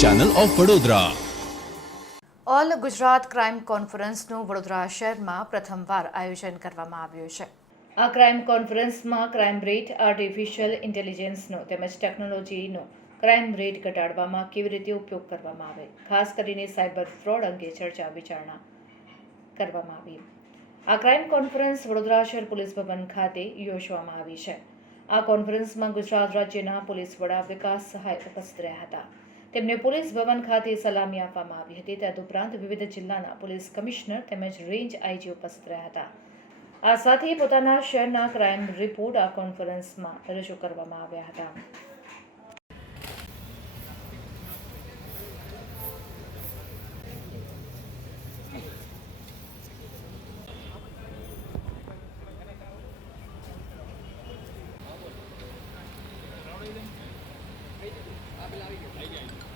Channel of Vadodara all Gujarat crime કોન્ફરન્સનું Vadodara શહેરમાં પ્રથમવાર આયોજન કરવામાં આવ્યું છે. આ ક્રાઇમ કોન્ફરન્સમાં ક્રાઇમ રેટ આર્ટિફિશિયલ ઇન્ટેલિજન્સનો તેમજ ટેકનોલોજીનો ક્રાઇમ રેટ ઘટાડવામાં કેવી રીતે ઉપયોગ કરવામાં આવે? ખાસ કરીને સાયબર ફ્રોડ અંગે ચર્ચા વિચારણા કરવામાં આવી. આ ક્રાઇમ કોન્ફરન્સ વડોદરા શહેર પોલીસ ભવન ખાતે યોજવામાં આવી છે. આ કોન્ફરન્સમાં ગુજરાત રાજ્યના પોલીસ વડા વિકાસ સહાય ઉપસ્થિત રહ્યા હતા. તેમને પોલીસ ભવન ખાતે સલામી આપવામાં આવી હતી. તદુપરાંત વિવિધ જિલ્લાના પોલીસ કમિશનર તેમજ રેન્જ આઈજી ઉપસ્થિત રહ્યા હતા. આ સાથે પોતાના શહેરના ક્રાઇમ રિપોર્ટ આ કોન્ફરન્સમાં રજૂ કરવામાં આવ્યા હતા. આવી ગયો આવી ગયા